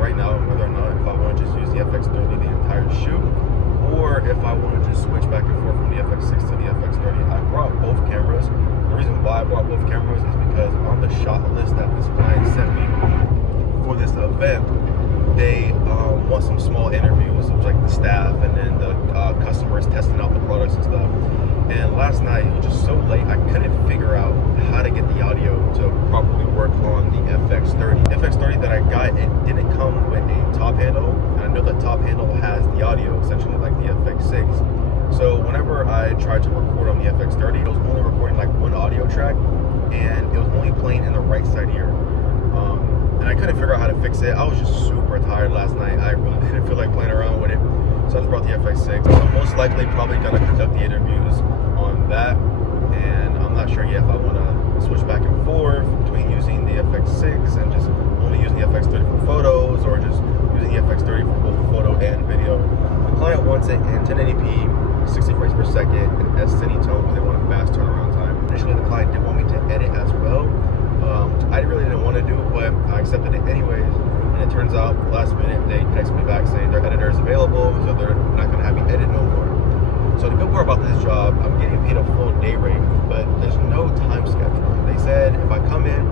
right now whether or not if I want to just use the FX30 the entire shoot, or if I want to just switch back and forth from the FX6 to the FX30. I brought both cameras. The reason why I brought both cameras is because on the shot list that this client sent me for this event, they want some small interviews of like the staff and then the customers testing out the products and stuff. And last night, it was just so late, I couldn't figure out how to get the audio to properly work on the FX30. The FX30 that I got, it didn't come with a top handle, and I know the top handle has the audio, essentially like the FX6. So whenever I tried to record on the FX30, it was only recording like one audio track, and it was only playing in the right side ear. And I couldn't figure out how to fix it. I was just super tired last night. I really didn't feel like playing around with it. So I just brought the FX6. So I'm most likely probably gonna conduct the interviews on that. And I'm not sure yet if I wanna switch back and forth between using the FX6 and just only using the FX30 for photos, or just using the FX30 for both photo and video. The client wants it in 1080p, 60 frames per second, and S-Cine tone because they want a fast turnaround time. Initially, the client did want me to edit as well. I really didn't want to do it, but I accepted it anyways. And it turns out, last minute, they text me back saying their editor is available, so they're not going to have me edit no more. So the good part about this job, I'm getting paid a full day rate, but there's no time schedule. They said if I come in,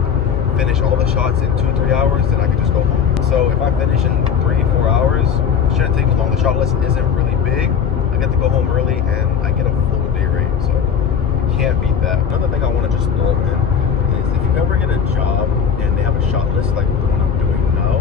finish all the shots in 2-3 hours, then I can just go home. So if I finish in 3-4 hours, it shouldn't take me long. The shot list isn't really big. I get to go home early and I get a full day rate, so you can't beat that. Another thing I want to just throw in is if you ever get a job and they have a shot list like the one I'm doing now,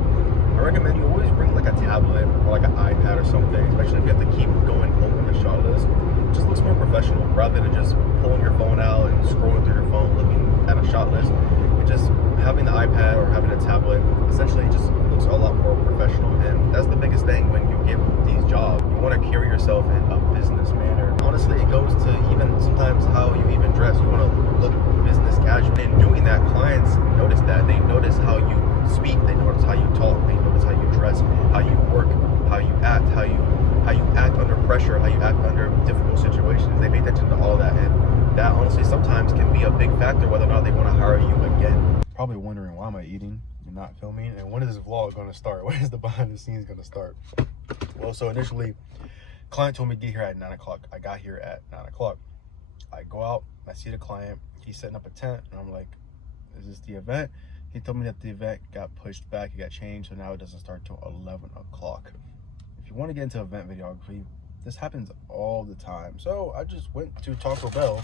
I recommend you always bring like a tablet or like an iPad or something, especially if you have to keep going over the shot list. It just looks more professional rather than just pulling your phone out and scrolling through your phone looking at a shot list. It just having the iPad or having a tablet essentially just looks a lot more professional, and that's the biggest thing when you get these jobs. You want to carry yourself in a business manner. Honestly, it goes to even sometimes how you even dress. You want to look business casual. In doing that, clients notice that. They notice how you speak, they notice how you talk, they notice how you dress, how you work, how you act, how you act under pressure, how you act under difficult situations. They pay attention to all that, and that honestly sometimes can be a big factor whether or not they want to hire you again. Probably wondering, why am I eating and not filming, and when is this vlog going to start? When is the behind the scenes going to start? Well, so initially client told me to get here at 9 o'clock. I got here at 9 o'clock. I go out, I see the client, he's setting up a tent, and I'm like, is this the event? He told me that the event got pushed back, it got changed, so now it doesn't start till 11 o'clock. If you want to get into event videography, this happens all the time. So I just went to Taco Bell,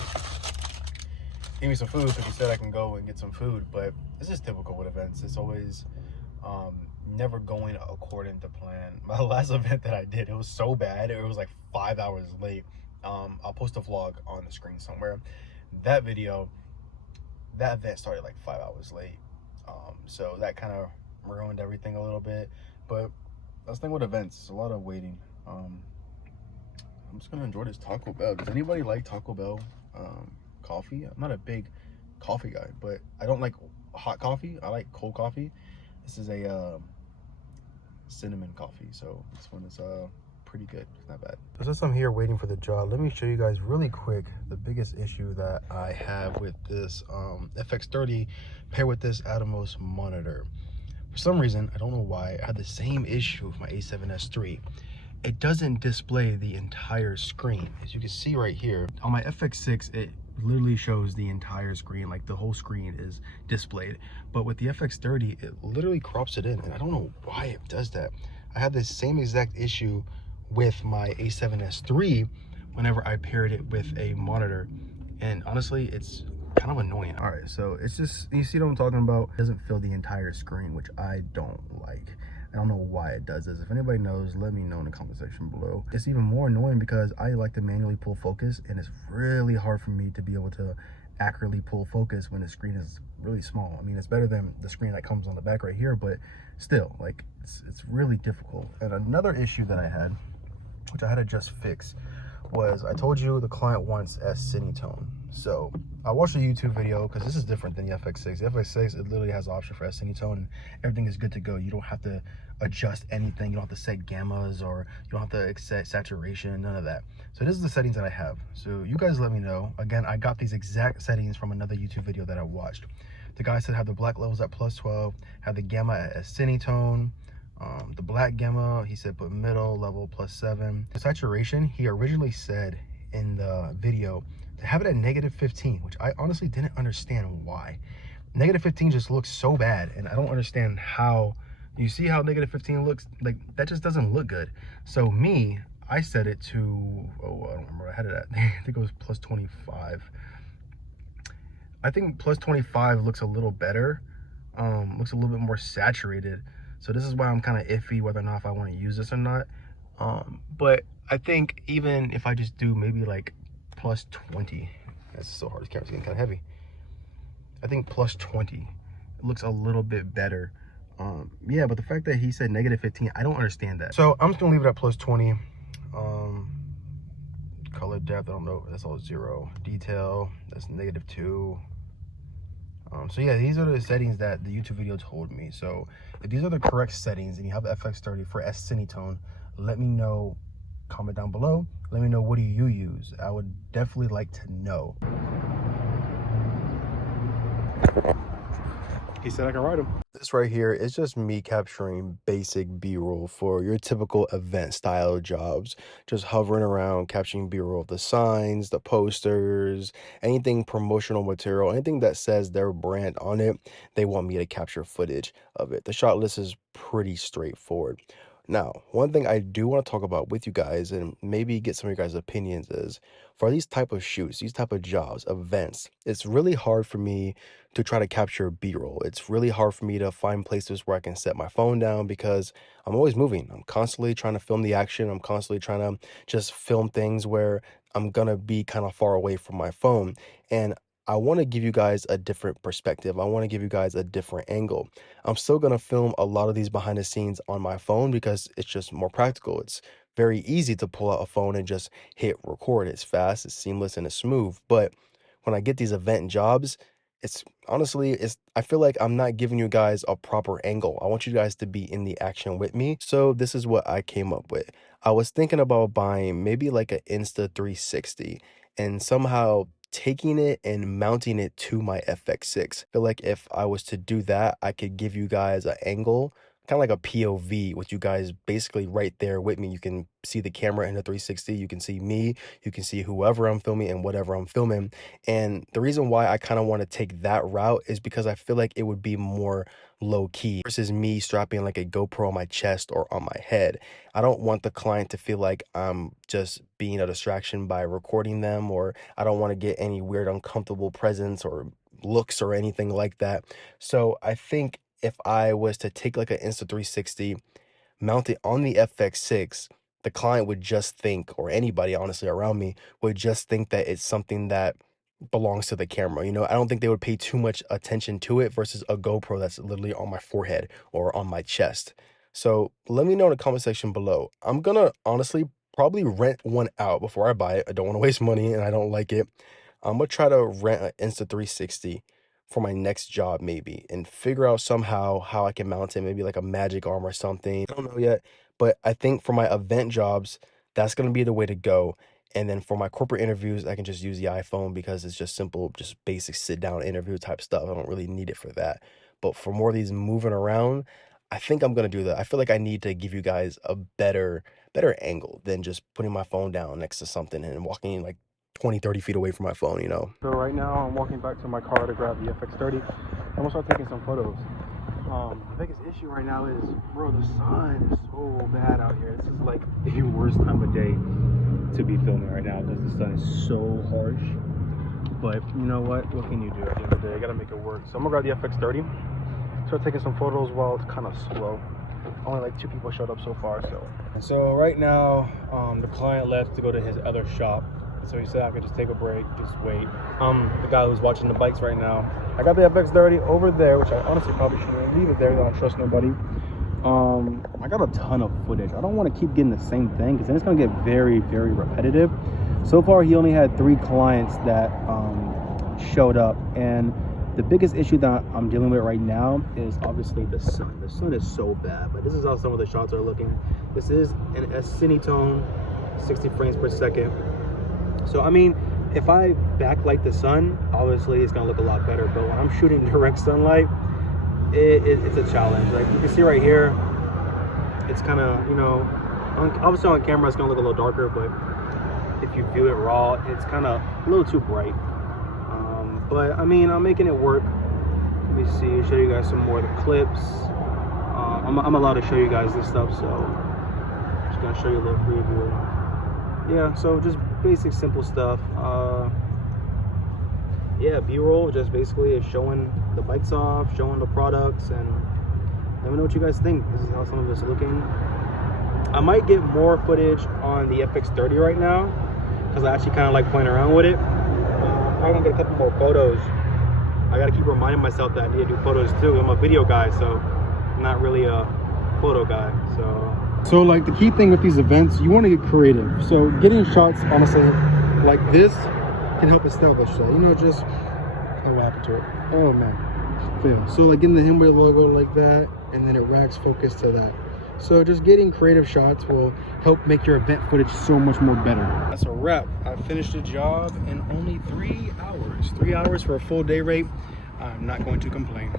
gave me some food because he said I can go and get some food, but this is typical with events. It's always never going according to plan. My last event that I did, it was so bad, it was like 5 hours late. I'll post a vlog on the screen somewhere. That event started like 5 hours late, so that kind of ruined everything a little bit. But that's the thing with events, it's a lot of waiting. I'm just gonna enjoy this Taco Bell. Does anybody like Taco Bell coffee? I'm not a big coffee guy, but I don't like hot coffee. I like cold coffee. This is a cinnamon coffee, so this one is pretty good. It's not bad. So since I'm here waiting for the job, let me show you guys really quick the biggest issue that I have with this FX30 paired with this Atomos monitor. For some reason, I don't know why, I had the same issue with my A7S III. It doesn't display the entire screen. As you can see right here, on my FX6, it literally shows the entire screen, like the whole screen is displayed. But with the FX30, it literally crops it in, and I don't know why it does that. I had the same exact issue with my A7S III whenever I paired it with a monitor, and honestly, it's kind of annoying. All right, so it's just, you see what I'm talking about? It doesn't fill the entire screen, which I don't like. I don't know why it does this. If anybody knows, let me know in the comment section below. It's even more annoying because I like to manually pull focus, and it's really hard for me to be able to accurately pull focus when the screen is really small. I mean, it's better than the screen that comes on the back right here, but still, like, it's really difficult. And another issue that I had, which I had to just fix, was I told you the client wants S-Cine tone. So I watched a YouTube video, because this is different than the FX6. The FX6, it literally has an option for S-Cine tone, and everything is good to go. You don't have to adjust anything. You don't have to set gammas, or you don't have to set saturation, none of that. So this is the settings that I have. So you guys let me know. Again, I got these exact settings from another YouTube video that I watched. The guy said have the black levels at +12, have the gamma at S-Cine tone, The black gamma, he said put middle, level +7. The saturation, he originally said in the video to have it at -15, which I honestly didn't understand why. -15 just looks so bad, and I don't understand how. You see how -15 looks? Like, that just doesn't look good. So me, I set it to, oh, I don't remember what I had it at. I think it was +25. I think +25 looks a little better, looks a little bit more saturated. So this is why I'm kind of iffy whether or not if I want to use this or not. But I think even if I just do maybe like +20, that's so hard, this camera's getting kind of heavy. I think +20, it looks a little bit better. Yeah, but the fact that he said -15, I don't understand that. So I'm just gonna leave it at +20. Color depth, I don't know, that's all 0. Detail, that's -2. So yeah, these are the settings that the YouTube video told me. So if these are the correct settings and you have FX30 for S-Cinetone, let me know, comment down below. Let me know, what do you use? I would definitely like to know. He said I can ride him. This right here is just me capturing basic B-roll for your typical event style jobs. Just hovering around, capturing B-roll of the signs, the posters, anything promotional material, anything that says their brand on it. They want me to capture footage of it. The shot list is pretty straightforward. Now, one thing I do want to talk about with you guys and maybe get some of your guys' opinions is, for these type of shoots, these type of jobs, events, it's really hard for me to try to capture B-roll. It's really hard for me to find places where I can set my phone down because I'm always moving. I'm constantly trying to film the action. I'm constantly trying to just film things where I'm gonna be kind of far away from my phone. And I want to give you guys a different perspective. I want to give you guys a different angle. I'm still going to film a lot of these behind the scenes on my phone because it's just more practical. It's very easy to pull out a phone and just hit record. It's fast, it's seamless, and it's smooth. But when I get these event jobs, it's honestly, I feel like I'm not giving you guys a proper angle. I want you guys to be in the action with me. So this is what I came up with. I was thinking about buying maybe like an Insta360 and somehow taking it and mounting it to my FX6. I feel like if I was to do that, I could give you guys an angle, kind of like a POV with you guys basically right there with me. You can see the camera in the 360, you can see me, you can see whoever I'm filming and whatever I'm filming. And the reason why I kind of want to take that route is because I feel like it would be more low key versus me strapping like a GoPro on my chest or on my head. I don't want the client to feel like I'm just being a distraction by recording them, or I don't want to get any weird uncomfortable presence or looks or anything like that. So I think if I was to take like an Insta360, mount it on the FX6, the client would just think, or anybody honestly around me would just think that it's something that belongs to the camera. You know, I don't think they would pay too much attention to it versus a GoPro that's literally on my forehead or on my chest. So let me know in the comment section below. I'm gonna honestly probably rent one out before I buy it. I don't want to waste money and I don't like it. I'm gonna try to rent an Insta360 for my next job maybe and figure out somehow how I can mount it, maybe like a magic arm or something. I don't know yet, but I think for my event jobs, that's gonna be the way to go. And then for my corporate interviews, I can just use the iPhone because it's just simple, just basic sit down interview type stuff. I don't really need it for that. But for more of these moving around, I think I'm gonna do that. I feel like I need to give you guys a better angle than just putting my phone down next to something and walking like 20, 30 feet away from my phone, you know? So right now I'm walking back to my car to grab the FX30. I'm gonna start taking some photos. The biggest issue right now is, bro, the sun is so bad out here. This is like the worst time of day to be filming right now because the sun is so harsh. But you know what can you do at the end of the day? I gotta make it work. So I'm gonna grab the FX30, start taking some photos while it's kind of slow. Only like 2 people showed up so far. So right now the client left to go to his other shop, so he said I could just take a break, just wait. The guy who's watching the bikes right now. I got the FX30 over there, which I honestly probably shouldn't leave it there. I don't trust nobody. I got a ton of footage. I don't want to keep getting the same thing because then it's going to get very, very repetitive. So far, he only had 3 clients that showed up. And the biggest issue that I'm dealing with right now is obviously the sun. The sun is so bad, but this is how some of the shots are looking. This is an S-Cinetone, 60 frames per second. So, I mean, if I backlight the sun, obviously it's going to look a lot better. But when I'm shooting direct sunlight, it's a challenge. Like you can see right here, it's kind of, you know, obviously on camera it's gonna look a little darker, but if you view it raw, it's kind of a little too bright. But I mean, I'm making it work. Let me see, show you guys some more of the clips. I'm allowed to show you guys this stuff, so I'm just gonna show you a little preview. Yeah, so just basic, simple stuff. Yeah, B-roll just basically is showing the bikes off, showing the products, and let me know what you guys think. This is how some of it's looking. I might get more footage on the FX30 right now because I actually kind of like playing around with it. I'm probably gonna get a couple more photos. I gotta keep reminding myself that I need to do photos too. I'm a video guy, so I'm not really a photo guy. So like the key thing with these events, you want to get creative. So getting shots, honestly, like this can help establish that. You know, just what happened to it? Oh man, fail. So like getting the Himway logo like that, and then it racks focus to that. So just getting creative shots will help make your event footage so much more better. That's a wrap. I finished the job in only 3 hours. 3 hours for a full day rate. I'm not going to complain.